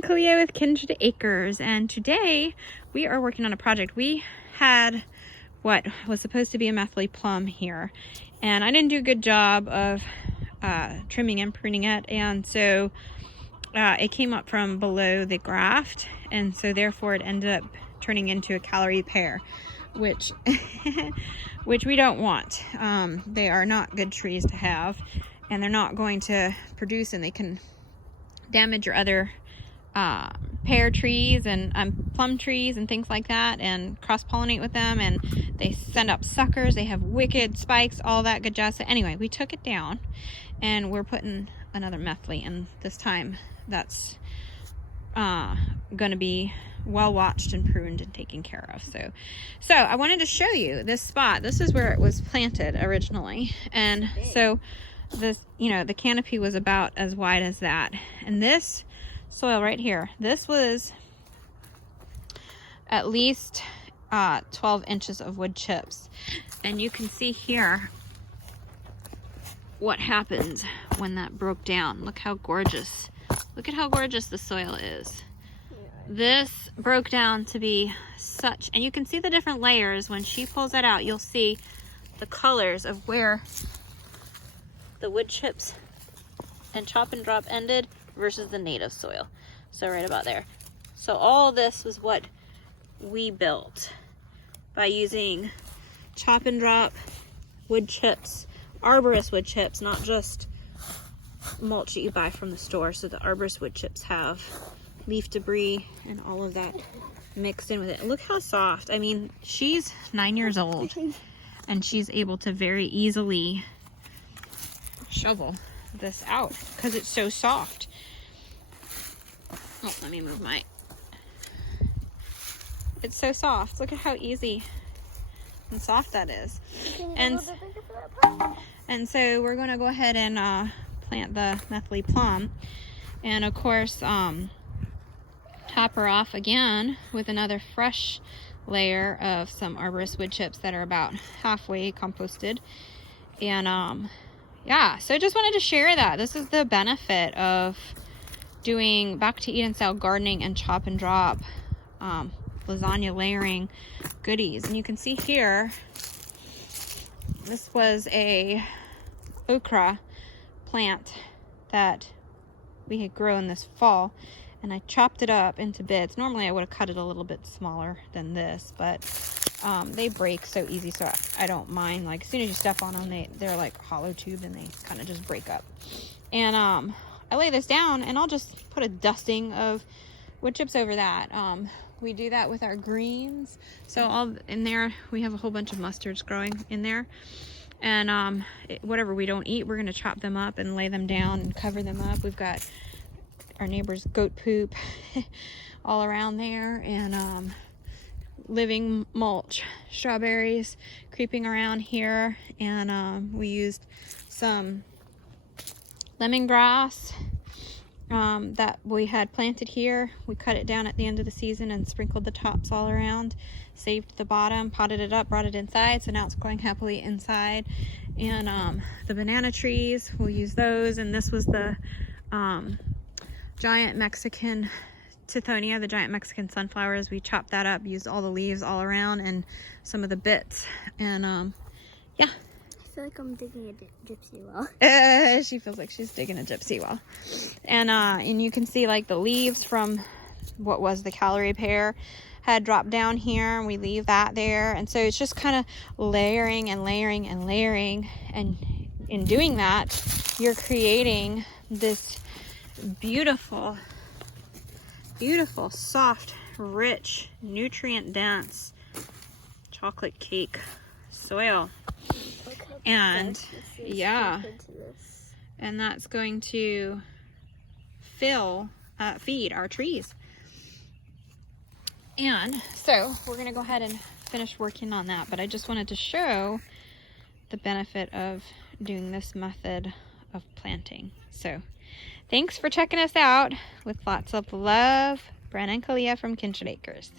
and Kalia with Kindred Acres, and today we are working on a project. We had what was supposed to be a Methley Plum here, and I didn't do a good job of trimming and pruning it, and so it came up from below the graft, and so therefore it ended up turning into a Callery Pear, which which we don't want. They are not good trees to have, and they're not going to produce, and they can damage your other pear trees and plum trees and things like that, and cross-pollinate with them, and they send up suckers. They have wicked spikes, all that good jazz. So anyway, we took it down, and we're putting another Methley, and this time that's gonna be well watched and pruned and taken care of. So I wanted to show you this spot. This is where it was planted originally, and so this, you know, the canopy was about as wide as that, and this soil right here, this was at least 12 inches of wood chips, and you can see here what happens when that broke down. Look how gorgeous, look at how gorgeous the soil is. This broke down to be such, and you can see the different layers. When she pulls that out, you'll see the colors of where the wood chips and chop and drop ended versus the native soil. So right about there. So all this was what we built by using chop and drop wood chips, arborist wood chips, not just mulch that you buy from the store. So the arborist wood chips have leaf debris and all of that mixed in with it. Look how soft. I mean, she's 9 years old, and she's able to very easily shovel this out because it's so soft. Oh, let me move my, it's so soft. Look at how easy and soft that is. And so we're going to go ahead and plant the Methley Plum, and of course top her off again with another fresh layer of some arborist wood chips that are about halfway composted. And yeah, so I just wanted to share that. This is the benefit of doing back to Eden style gardening and chop and drop lasagna layering goodies. And you can see here, this was a okra plant that we had grown this fall, and I chopped it up into bits. Normally I would have cut it a little bit smaller than this, but they break so easy, so I don't mind. Like, as soon as you step on them, they're like hollow tubed, and they kind of just break up. And I lay this down, and I'll just put a dusting of wood chips over that. We do that with our greens. So in there, we have a whole bunch of mustards growing in there. And whatever we don't eat, we're gonna chop them up and lay them down and cover them up. We've got our neighbor's goat poop all around there, and living mulch, strawberries creeping around here, and we used some lemongrass that we had planted here. We cut it down at the end of the season and sprinkled the tops all around, saved the bottom, potted it up, brought it inside, so now it's growing happily inside. And the banana trees, we'll use those. And this was the giant Mexican tithonia, the giant Mexican sunflowers. We chopped that up, used all the leaves all around and some of the bits, and yeah. I feel like I'm digging a gypsy well. She feels like she's digging a gypsy well. And you can see like the leaves from what was the Callery Pear had dropped down here, and we leave that there. And so it's just kind of layering and layering and layering, and in doing that, you're creating this beautiful, beautiful, soft, rich, nutrient dense chocolate cake soil. And yeah, and that's going to feed our trees. And so we're gonna go ahead and finish working on that, but I just wanted to show the benefit of doing this method of planting. So thanks for checking us out. With lots of love, Bren and Kalia from Kindred Acres.